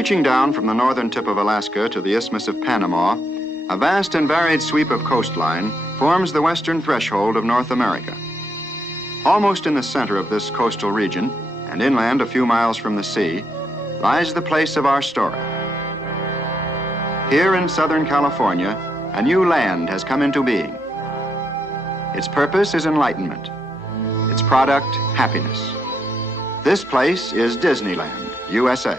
Reaching down from the northern tip of Alaska to the Isthmus of Panama, a vast and varied sweep of coastline forms the western threshold of North America. Almost in the center of this coastal region, and inland a few miles from the sea, lies the place of our story. Here in Southern California, a new land has come into being. Its purpose is enlightenment. Its product, happiness. This place is Disneyland, USA.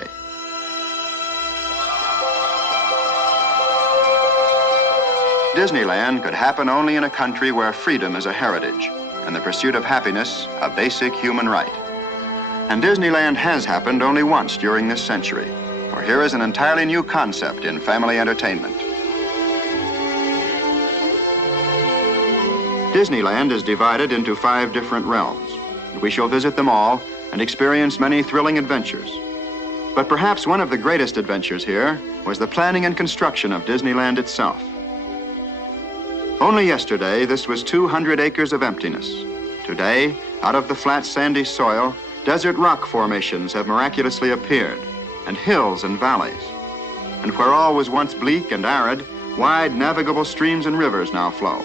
Disneyland could happen only in a country where freedom is a heritage and the pursuit of happiness a basic human right. And Disneyland has happened only once during this century, for here is an entirely new concept in family entertainment. Disneyland is divided into 5 different realms. We shall visit them all and experience many thrilling adventures. But perhaps one of the greatest adventures here was the planning and construction of Disneyland itself. Only yesterday, this was 200 acres of emptiness. Today, out of the flat sandy soil, desert rock formations have miraculously appeared, and hills and valleys. And where all was once bleak and arid, wide navigable streams and rivers now flow.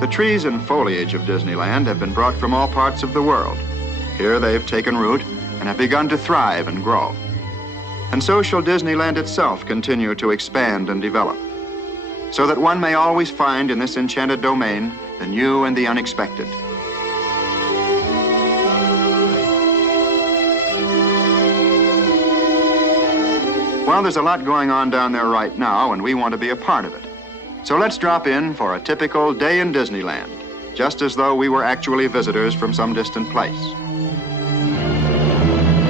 The trees and foliage of Disneyland have been brought from all parts of the world. Here they've taken root and have begun to thrive and grow. And so shall Disneyland itself continue to expand and develop, so that one may always find in this enchanted domain the new and the unexpected. Well, there's a lot going on down there right now, and we want to be a part of it. So let's drop in for a typical day in Disneyland, just as though we were actually visitors from some distant place.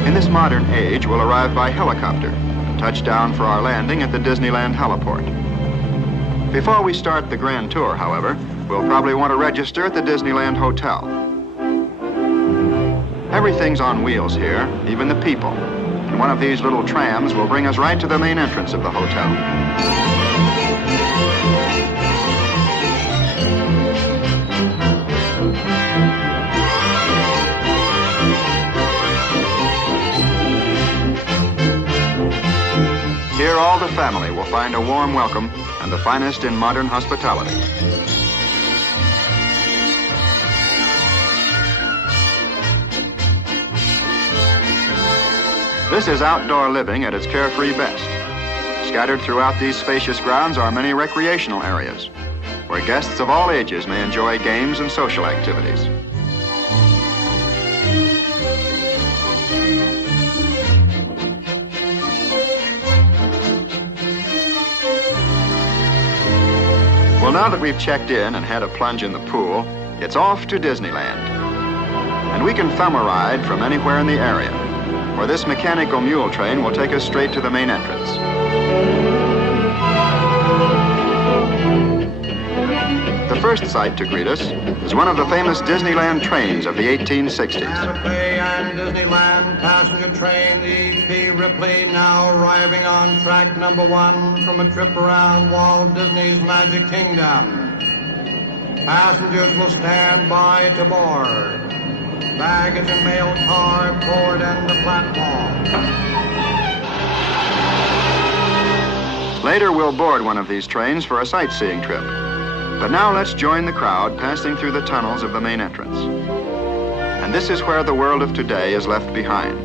In this modern age, we'll arrive by helicopter and touch down for our landing at the Disneyland heliport. Before we start the grand tour, however, we'll probably want to register at the Disneyland Hotel. Everything's on wheels here, even the people. And one of these little trams will bring us right to the main entrance of the hotel. Here all the family will find a warm welcome and the finest in modern hospitality. This is outdoor living at its carefree best. Scattered throughout these spacious grounds are many recreational areas, where guests of all ages may enjoy games and social activities. Well, now that we've checked in and had a plunge in the pool, it's off to Disneyland. And we can thumb a ride from anywhere in the area, where this mechanical mule train will take us straight to the main entrance. The first sight to greet us is one of the famous Disneyland trains of the 1860s. Santa Fe and Disneyland passenger train, the P. Ripley, now arriving on track number 1 from a trip around Walt Disney's Magic Kingdom. Passengers will stand by to board. Baggage and mail car forward end of platform. Later, we'll board one of these trains for a sightseeing trip. But now let's join the crowd passing through the tunnels of the main entrance. And this is where the world of today is left behind.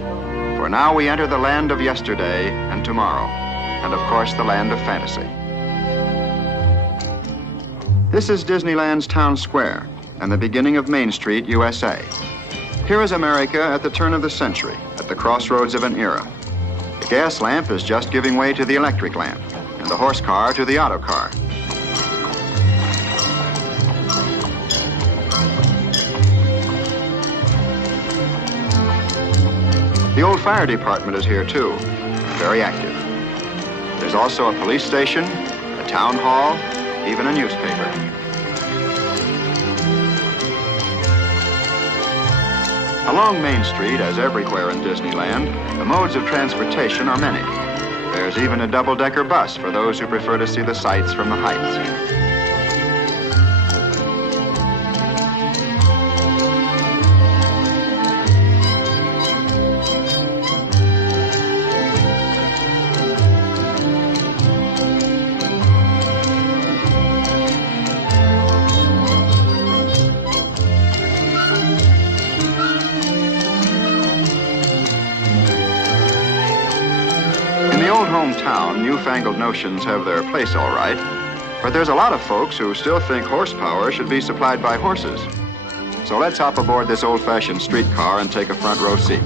For now we enter the land of yesterday and tomorrow, and of course the land of fantasy. This is Disneyland's town square and the beginning of Main Street, USA. Here is America at the turn of the century, at the crossroads of an era. The gas lamp is just giving way to the electric lamp, and the horse car to the auto car. The old fire department is here too, very active. There's also a police station, a town hall, even a newspaper. Along Main Street, as everywhere in Disneyland, the modes of transportation are many. There's even a double-decker bus for those who prefer to see the sights from the heights. Hometown, newfangled notions have their place all right, but there's a lot of folks who still think horsepower should be supplied by horses. So let's hop aboard this old-fashioned streetcar and take a front row seat.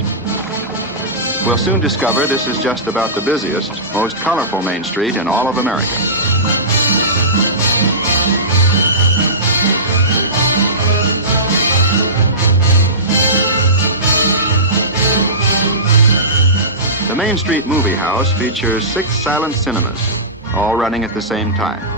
We'll soon discover this is just about the busiest, most colorful Main Street in all of America. The Main Street Movie House features 6 silent cinemas, all running at the same time.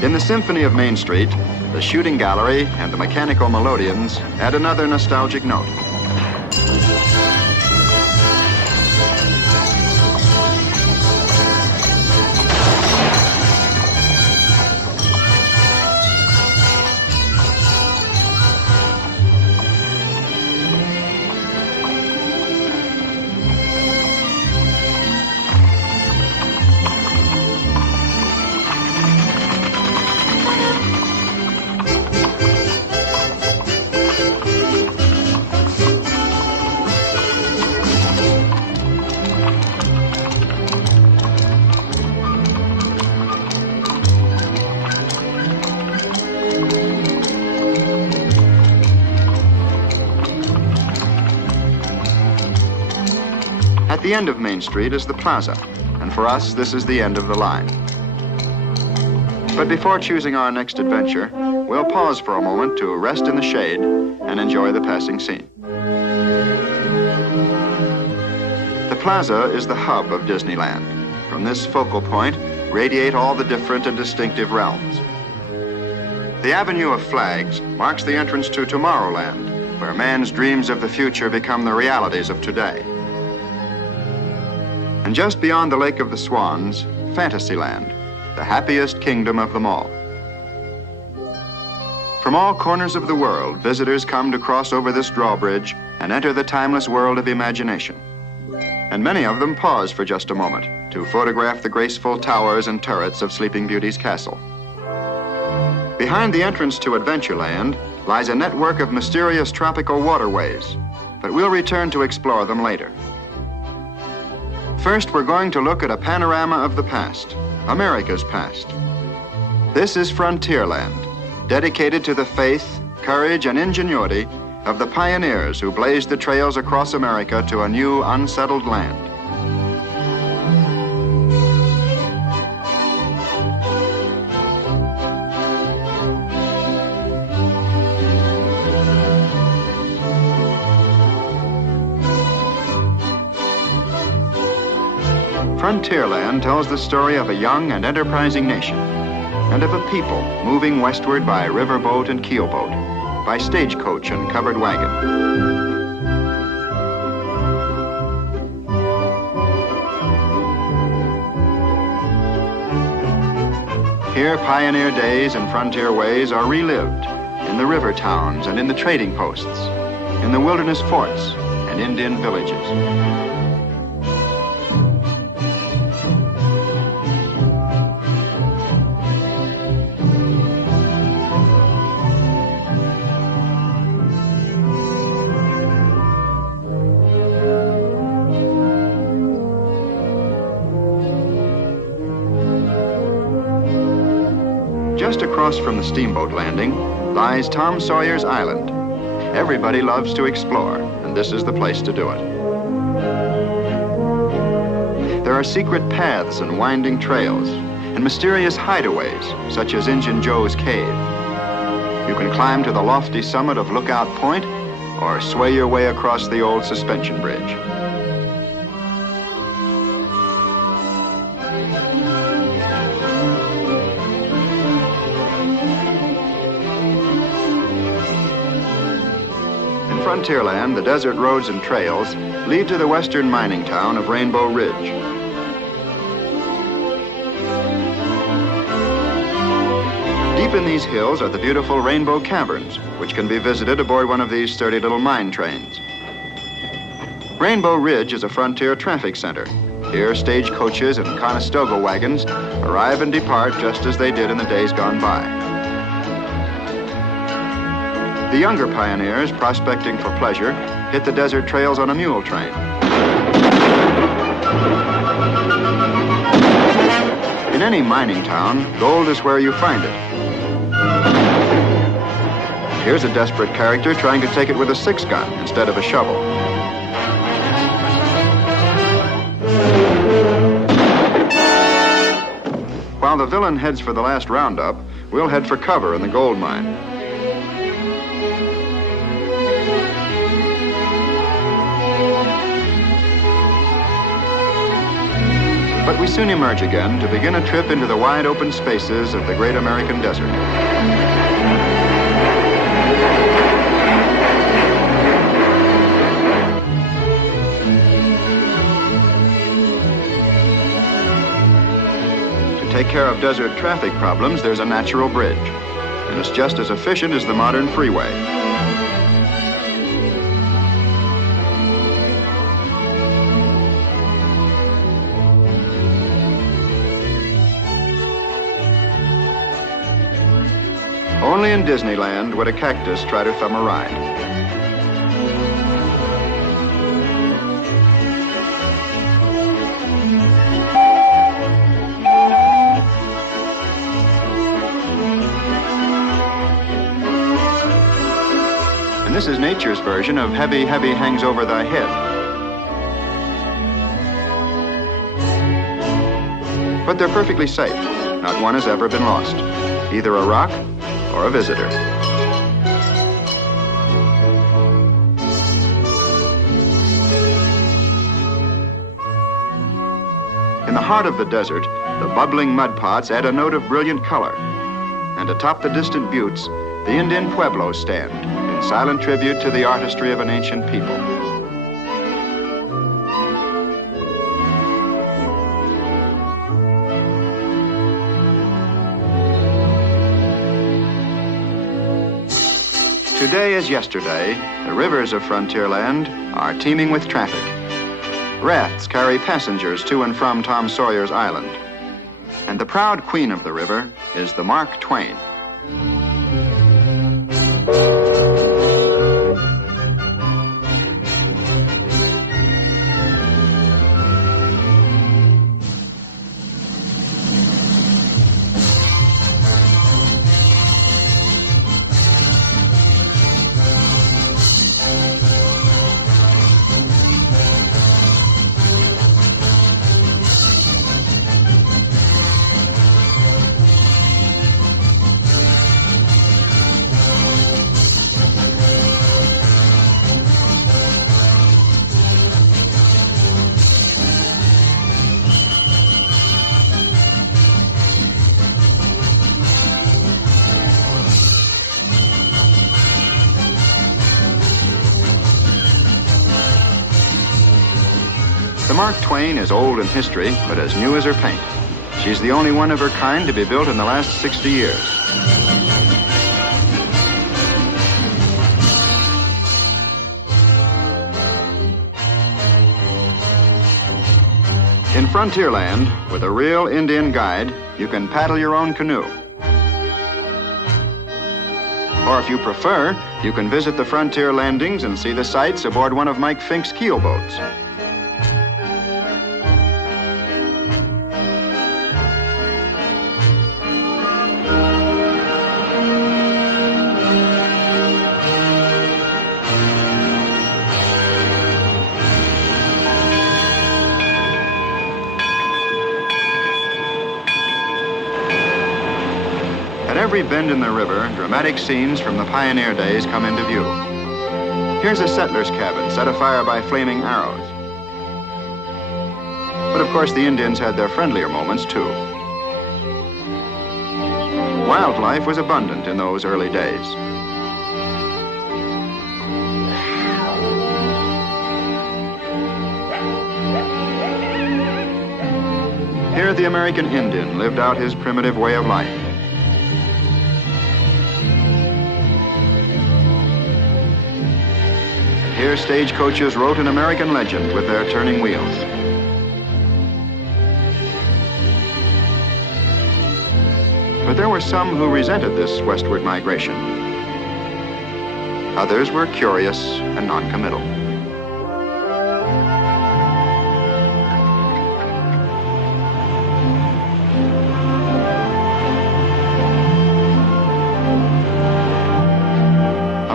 In the Symphony of Main Street, the shooting gallery and the mechanical melodeons add another nostalgic note. At the end of Main Street is the plaza, and for us, this is the end of the line. But before choosing our next adventure, we'll pause for a moment to rest in the shade and enjoy the passing scene. The plaza is the hub of Disneyland. From this focal point, radiate all the different and distinctive realms. The Avenue of Flags marks the entrance to Tomorrowland, where man's dreams of the future become the realities of today. And just beyond the Lake of the Swans, Fantasyland, the happiest kingdom of them all. From all corners of the world, visitors come to cross over this drawbridge and enter the timeless world of imagination. And many of them pause for just a moment to photograph the graceful towers and turrets of Sleeping Beauty's castle. Behind the entrance to Adventureland lies a network of mysterious tropical waterways, but we'll return to explore them later. First, we're going to look at a panorama of the past, America's past. This is Frontierland, dedicated to the faith, courage, and ingenuity of the pioneers who blazed the trails across America to a new, unsettled land. Frontierland tells the story of a young and enterprising nation, and of a people moving westward by riverboat and keelboat, by stagecoach and covered wagon. Here, pioneer days and frontier ways are relived in the river towns and in the trading posts, in the wilderness forts and Indian villages. just across from the steamboat landing lies Tom Sawyer's Island. Everybody loves to explore, and this is the place to do it. There are secret paths and winding trails, and mysterious hideaways, such as Injun Joe's Cave. You can climb to the lofty summit of Lookout Point, or sway your way across the old suspension bridge. In Frontierland, the desert roads and trails lead to the western mining town of Rainbow Ridge. Deep in these hills are the beautiful Rainbow Caverns, which can be visited aboard one of these sturdy little mine trains. Rainbow Ridge is a frontier traffic center. Here, stagecoaches and Conestoga wagons arrive and depart just as they did in the days gone by. The younger pioneers, prospecting for pleasure, hit the desert trails on a mule train. In any mining town, gold is where you find it. Here's a desperate character trying to take it with a 6-gun instead of a shovel. While the villain heads for the last roundup, we'll head for cover in the gold mine. But we soon emerge again to begin a trip into the wide open spaces of the great American desert. To take care of desert traffic problems, there's a natural bridge, and it's just as efficient as the modern freeway. Only in Disneyland would a cactus try to thumb a ride. And this is nature's version of Heavy, Heavy Hangs Over Thy Head. But they're perfectly safe. Not one has ever been lost. Either a rock or a visitor. In the heart of the desert, the bubbling mud pots add a note of brilliant color. And atop the distant buttes, the Indian pueblos stand in silent tribute to the artistry of an ancient people. Today as yesterday, the rivers of Frontierland are teeming with traffic. Rafts carry passengers to and from Tom Sawyer's Island. And the proud queen of the river is the Mark Twain. The Mark Twain is old in history, but as new as her paint. She's the only one of her kind to be built in the last 60 years. In Frontierland, with a real Indian guide, you can paddle your own canoe. Or if you prefer, you can visit the frontier landings and see the sights aboard one of Mike Fink's keelboats. every bend in the river, dramatic scenes from the pioneer days come into view. Here's a settler's cabin set afire by flaming arrows. But of course, the Indians had their friendlier moments, too. Wildlife was abundant in those early days. Here, the American Indian lived out his primitive way of life. And here, stagecoaches wrote an American legend with their turning wheels. But there were some who resented this westward migration. Others were curious and non-committal.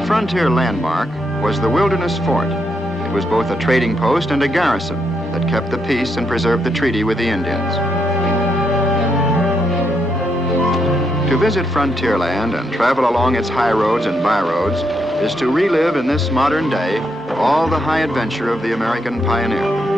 A frontier landmark was the Wilderness Fort. It was both a trading post and a garrison that kept the peace and preserved the treaty with the Indians. To visit Frontierland and travel along its high roads and byroads is to relive in this modern day all the high adventure of the American pioneer.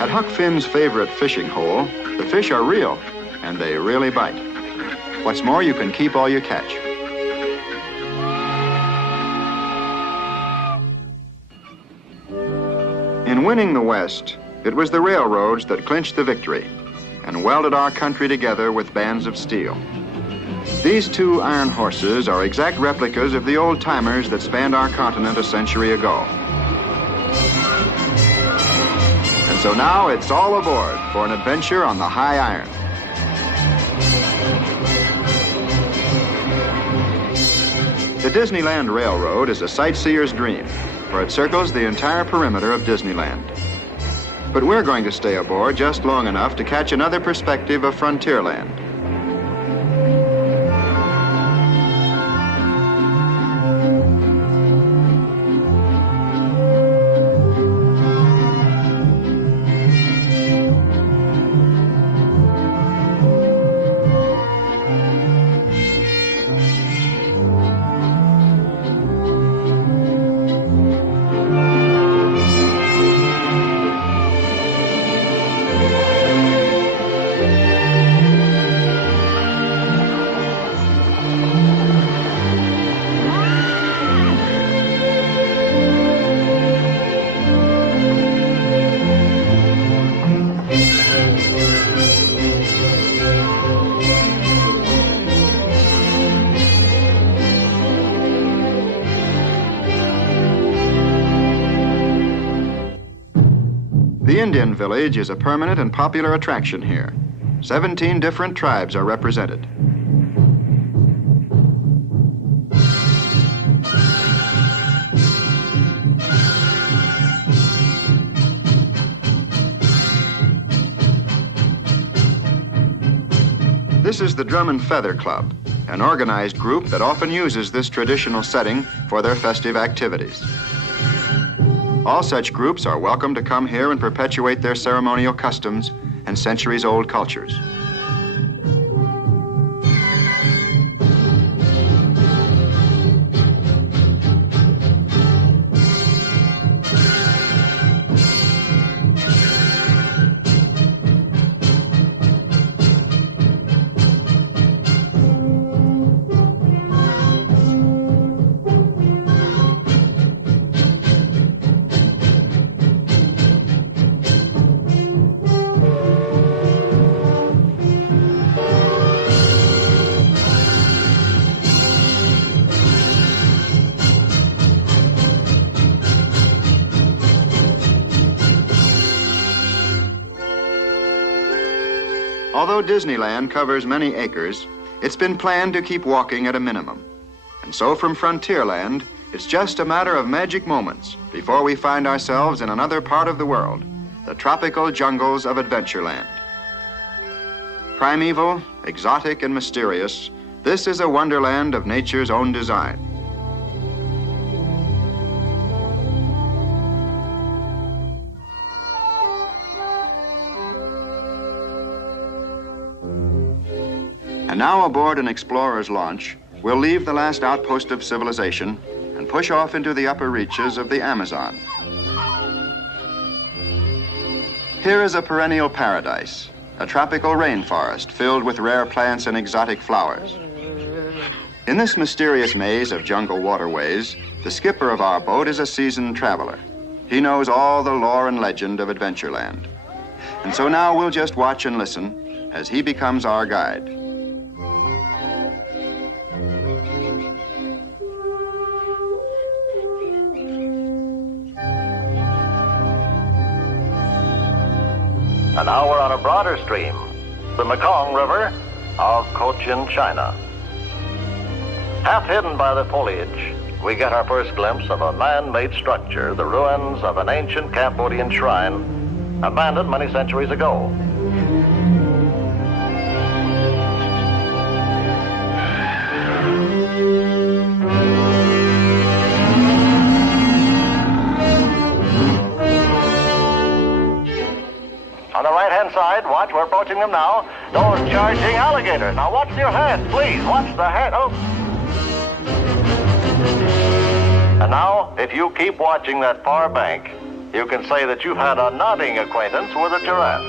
At Huck Finn's favorite fishing hole, the fish are real, and they really bite. What's more, you can keep all you catch. In winning the West, it was the railroads that clinched the victory and welded our country together with bands of steel. These two iron horses are exact replicas of the old-timers that spanned our continent a century ago. And so now it's all aboard for an adventure on the high iron. The Disneyland Railroad is a sightseer's dream, for it circles the entire perimeter of Disneyland. But we're going to stay aboard just long enough to catch another perspective of Frontierland. The Indian Village is a permanent and popular attraction here. 17 different tribes are represented. This is the Drum and Feather Club, an organized group that often uses this traditional setting for their festive activities. All such groups are welcome to come here and perpetuate their ceremonial customs and centuries-old cultures. Although Disneyland covers many acres, it's been planned to keep walking at a minimum. And so from Frontierland, it's just a matter of magic moments before we find ourselves in another part of the world, the tropical jungles of Adventureland. Primeval, exotic, and mysterious, this is a wonderland of nature's own design. And now aboard an explorer's launch, we'll leave the last outpost of civilization and push off into the upper reaches of the Amazon. Here is a perennial paradise, a tropical rainforest filled with rare plants and exotic flowers. In this mysterious maze of jungle waterways, the skipper of our boat is a seasoned traveler. He knows all the lore and legend of Adventureland. And so now we'll just watch and listen as he becomes our guide. And now we're on a broader stream, the Mekong River of Cochin, China. Half hidden by the foliage, we get our first glimpse of a man-made structure, the ruins of an ancient Cambodian shrine, abandoned many centuries ago. On the right-hand side, watch, we're approaching them now. Those charging alligators. Now watch your head, please. Watch the head. Oh. And now, if you keep watching that far bank, you can say that you've had a nodding acquaintance with a giraffe.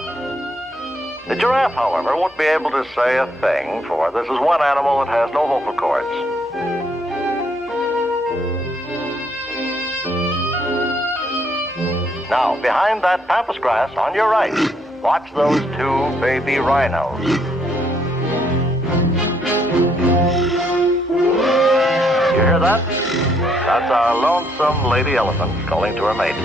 The giraffe, however, won't be able to say a thing, for this is one animal that has no vocal cords. Now, behind that pampas grass on your right, watch those two baby rhinos. You hear that? That's our lonesome lady elephant calling to her mate.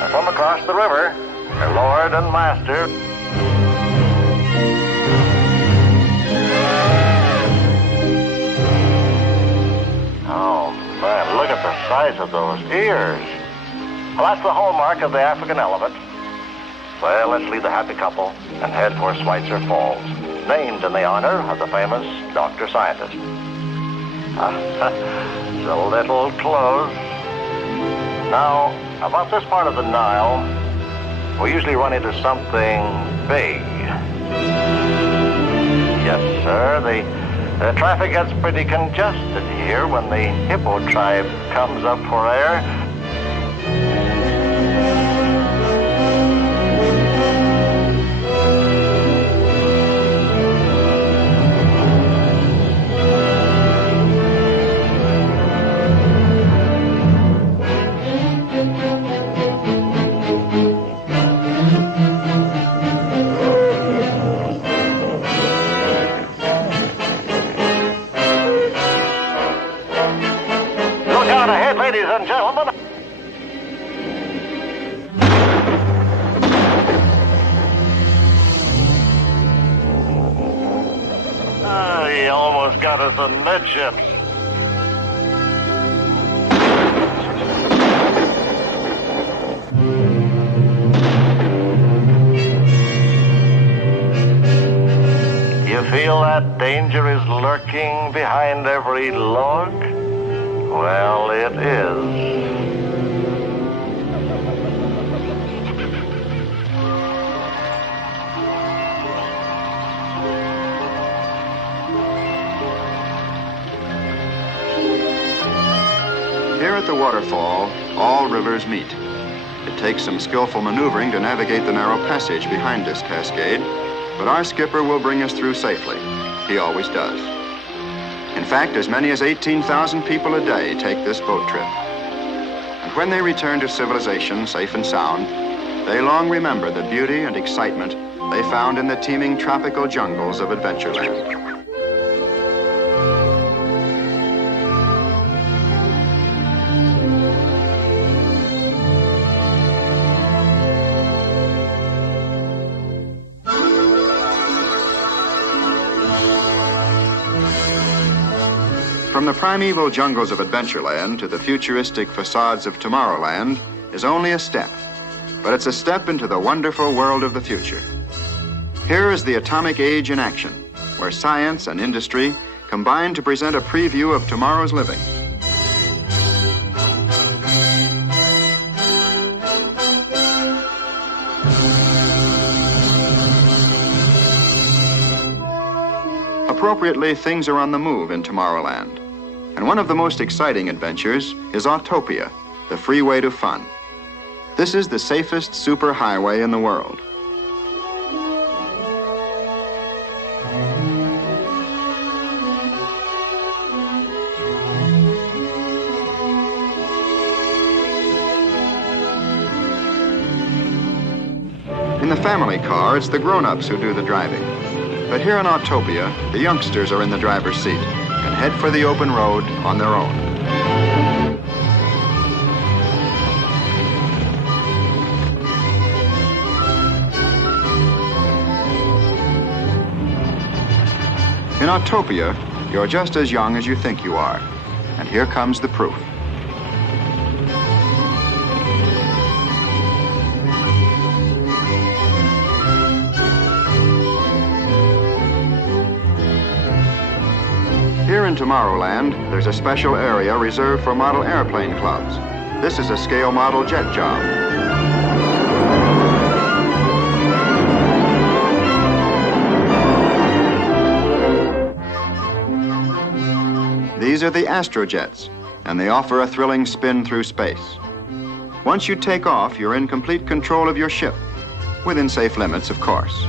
And from across the river, her lord and master. Oh, man, look at the size of those ears. Well, that's the hallmark of the African elephant. Well, let's leave the happy couple and head for Schweitzer Falls, named in the honor of the famous Dr. Scientist. It's a little close. Now, about this part of the Nile, we usually run into something big. Yes, sir, the traffic gets pretty congested here when the hippo tribe comes up for air. Ladies and gentlemen. He almost got us amidships. You feel that danger is lurking behind every log? Well, it is. Here at the waterfall, all rivers meet. It takes some skillful maneuvering to navigate the narrow passage behind this cascade, but our skipper will bring us through safely. He always does. In fact, as many as 18,000 people a day take this boat trip. And when they return to civilization safe and sound, they long remember the beauty and excitement they found in the teeming tropical jungles of Adventureland. From the primeval jungles of Adventureland to the futuristic facades of Tomorrowland is only a step, but it's a step into the wonderful world of the future. Here is the atomic age in action, where science and industry combine to present a preview of tomorrow's living. Appropriately, things are on the move in Tomorrowland. And one of the most exciting adventures is Autopia, the freeway to fun. This is the safest superhighway in the world. In the family car, it's the grown-ups who do the driving. But here in Autopia, the youngsters are in the driver's seat and head for the open road on their own. In Autopia, you're just as young as you think you are. And here comes the proof. Here in Tomorrowland, there's a special area reserved for model airplane clubs. This is a scale model jet job. These are the Astrojets, and they offer a thrilling spin through space. Once you take off, you're in complete control of your ship, within safe limits, of course.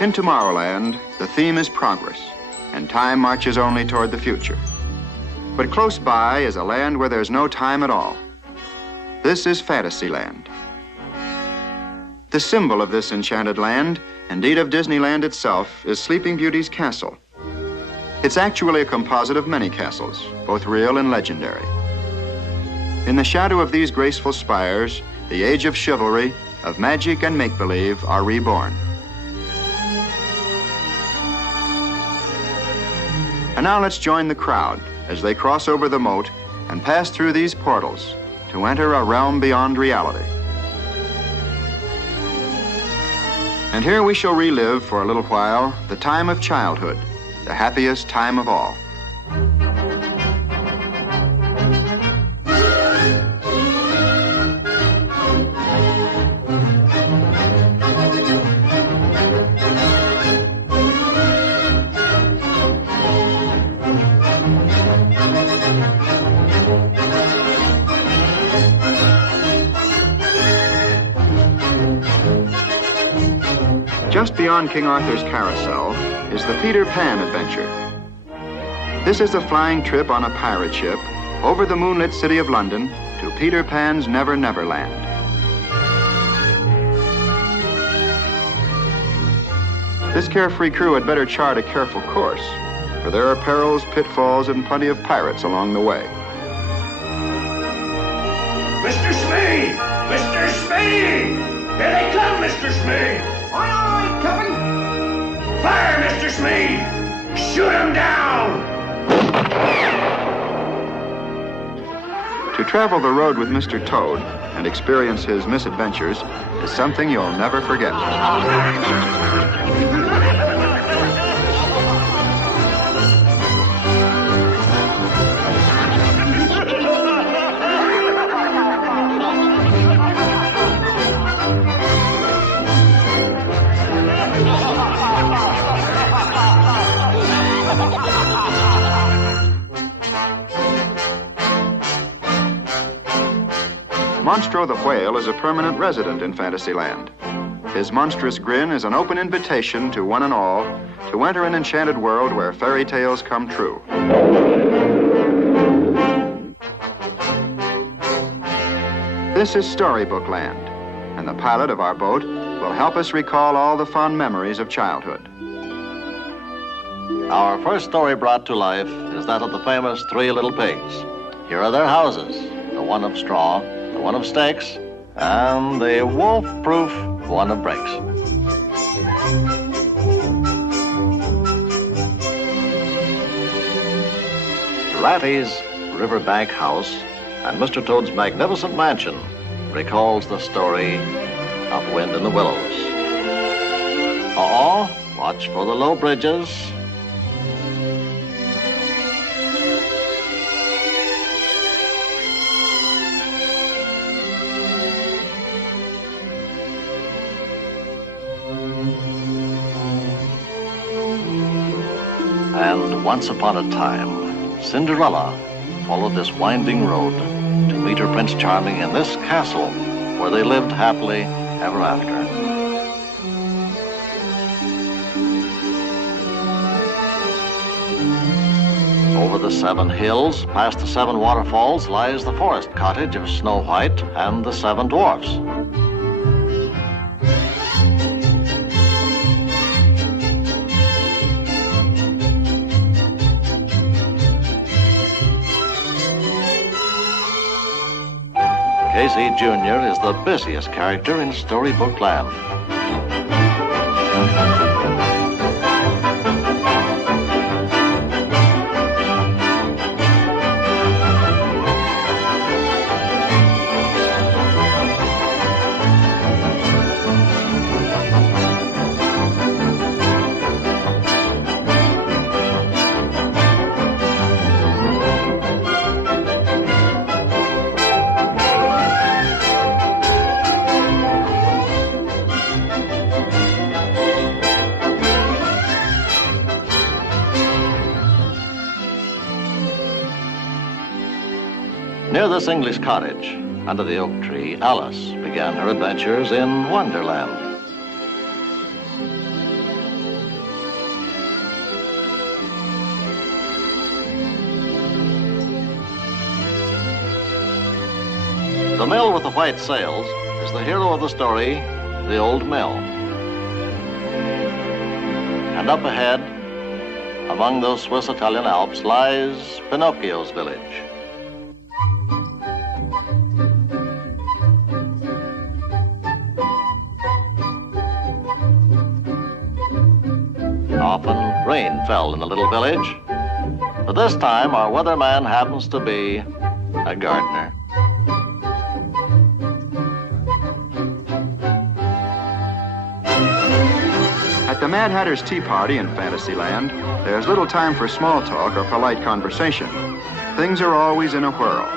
In Tomorrowland, the theme is progress, and time marches only toward the future. But close by is a land where there's no time at all. This is Fantasyland. The symbol of this enchanted land, indeed of Disneyland itself, is Sleeping Beauty's castle. It's actually a composite of many castles, both real and legendary. In the shadow of these graceful spires, the age of chivalry, of magic and make-believe are reborn. And now let's join the crowd as they cross over the moat and pass through these portals to enter a realm beyond reality. And here we shall relive for a little while the time of childhood, the happiest time of all. Just beyond King Arthur's Carousel is the Peter Pan adventure. This is a flying trip on a pirate ship over the moonlit city of London to Peter Pan's Never Never Land. This carefree crew had better chart a careful course, for there are perils, pitfalls, and plenty of pirates along the way. Mr. Smee! Mr. Smee! Here they come, Mr. Smee! All right, Captain. Fire, Mr. Smee! Shoot him down! To travel the road with Mr. Toad and experience his misadventures is something you'll never forget. Monstro the Whale is a permanent resident in Fantasyland. His monstrous grin is an open invitation to one and all to enter an enchanted world where fairy tales come true. This is Storybook Land, and the pilot of our boat will help us recall all the fond memories of childhood. Our first story brought to life is that of the famous Three Little Pigs. Here are their houses, the one of straw, the one of stakes, and the wolf-proof one of bricks. Ratty's riverbank house and Mr. Toad's magnificent mansion recalls the story of Wind in the Willows. Watch for the low bridges. And once upon a time, Cinderella followed this winding road to meet her Prince Charming in this castle where they lived happily ever after. Over the 7 hills, past the 7 waterfalls, lies the forest cottage of Snow White and the 7 dwarfs. Casey Jr. is the busiest character in Storybook Land. Near this English cottage, under the oak tree, Alice began her adventures in Wonderland. The mill with the white sails is the hero of the story, the old mill. And up ahead, among those Swiss-Italian Alps, lies Pinocchio's village. Often rain fell in the little village, but this time our weatherman happens to be a gardener. At the Mad Hatter's Tea Party in Fantasyland, there's little time for small talk or polite conversation. Things are always in a whirl.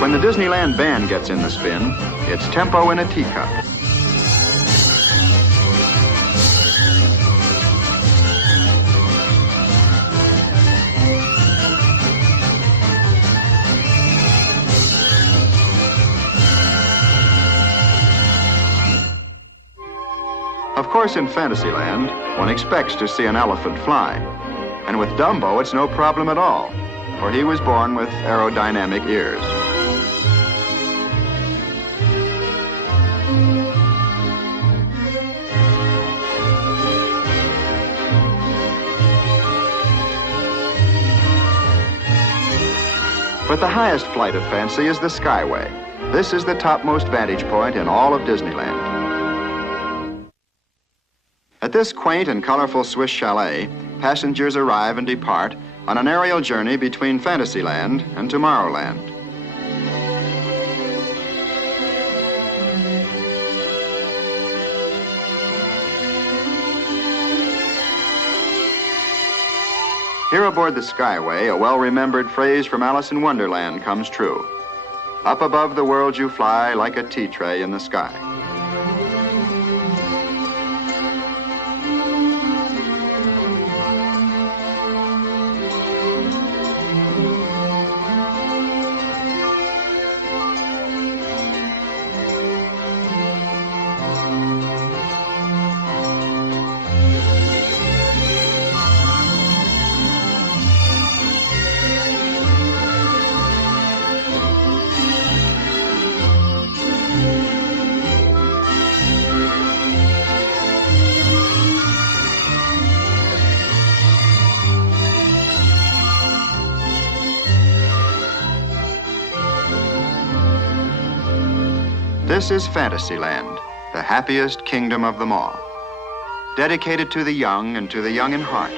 When the Disneyland band gets in the spin, it's tempo in a teacup. Of course, in Fantasyland, one expects to see an elephant fly. And with Dumbo, it's no problem at all, for he was born with aerodynamic ears. But the highest flight of fancy is the Skyway. This is the topmost vantage point in all of Disneyland. At this quaint and colorful Swiss chalet, passengers arrive and depart on an aerial journey between Fantasyland and Tomorrowland. Here aboard the Skyway, a well-remembered phrase from Alice in Wonderland comes true. Up above the world you fly like a tea tray in the sky. This is Fantasyland, the happiest kingdom of them all. Dedicated to the young and to the young in heart.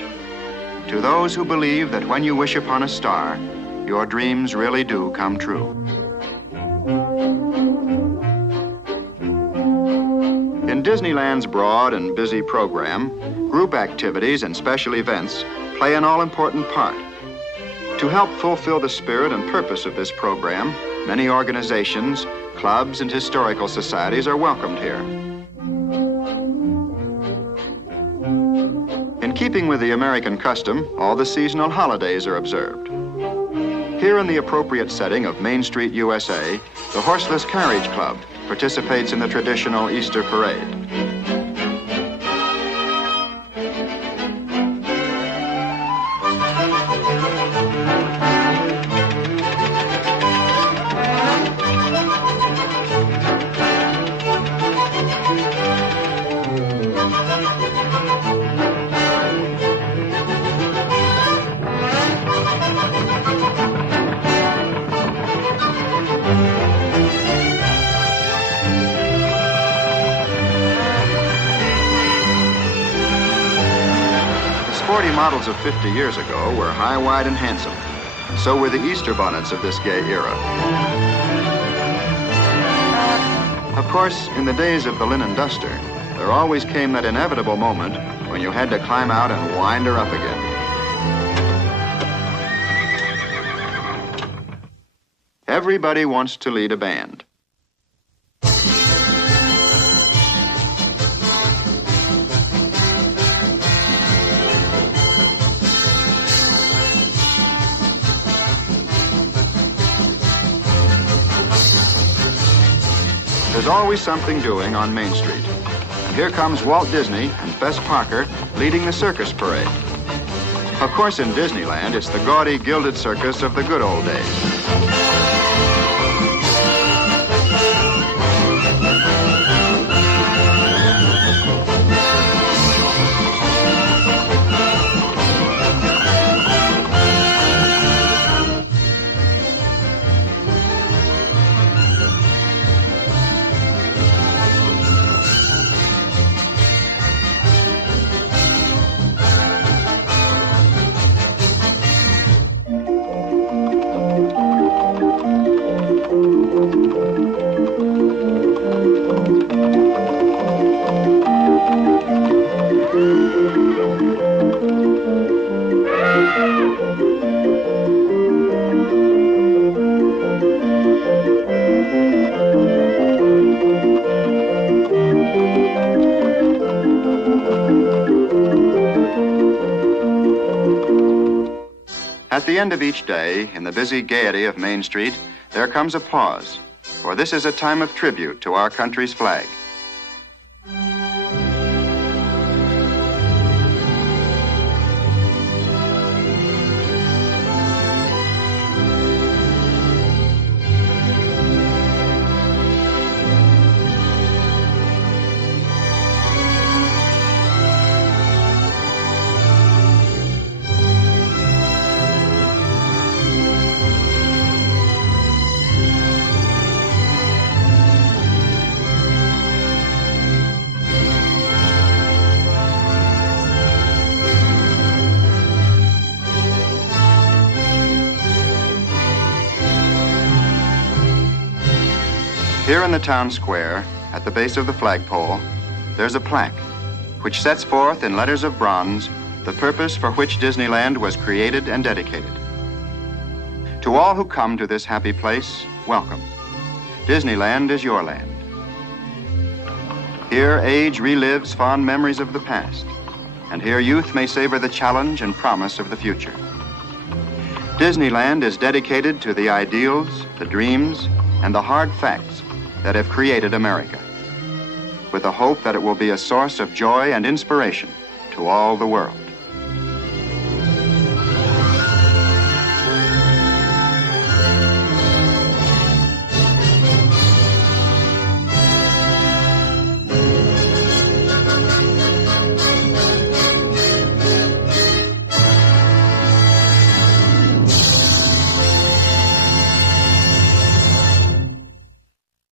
To those who believe that when you wish upon a star, your dreams really do come true. In Disneyland's broad and busy program, group activities and special events play an all-important part. To help fulfill the spirit and purpose of this program, many organizations, clubs, and historical societies are welcomed here. In keeping with the American custom, all the seasonal holidays are observed. Here in the appropriate setting of Main Street, USA, the Horseless Carriage Club participates in the traditional Easter parade. Sporty models of 50 years ago were high, wide, and handsome. So were the Easter bonnets of this gay era. Of course, in the days of the linen duster, there always came that inevitable moment when you had to climb out and wind her up again. Everybody wants to lead a band. There's always something doing on Main Street. And here comes Walt Disney and Fess Parker leading the circus parade. Of course, in Disneyland, it's the gaudy, gilded circus of the good old days. At the end of each day, in the busy gaiety of Main Street, there comes a pause, for this is a time of tribute to our country's flag. Here in the town square, at the base of the flagpole, there's a plaque which sets forth in letters of bronze the purpose for which Disneyland was created and dedicated. To all who come to this happy place, welcome. Disneyland is your land. Here, age relives fond memories of the past, and here youth may savor the challenge and promise of the future. Disneyland is dedicated to the ideals, the dreams, and the hard facts that have created America, with the hope that it will be a source of joy and inspiration to all the world.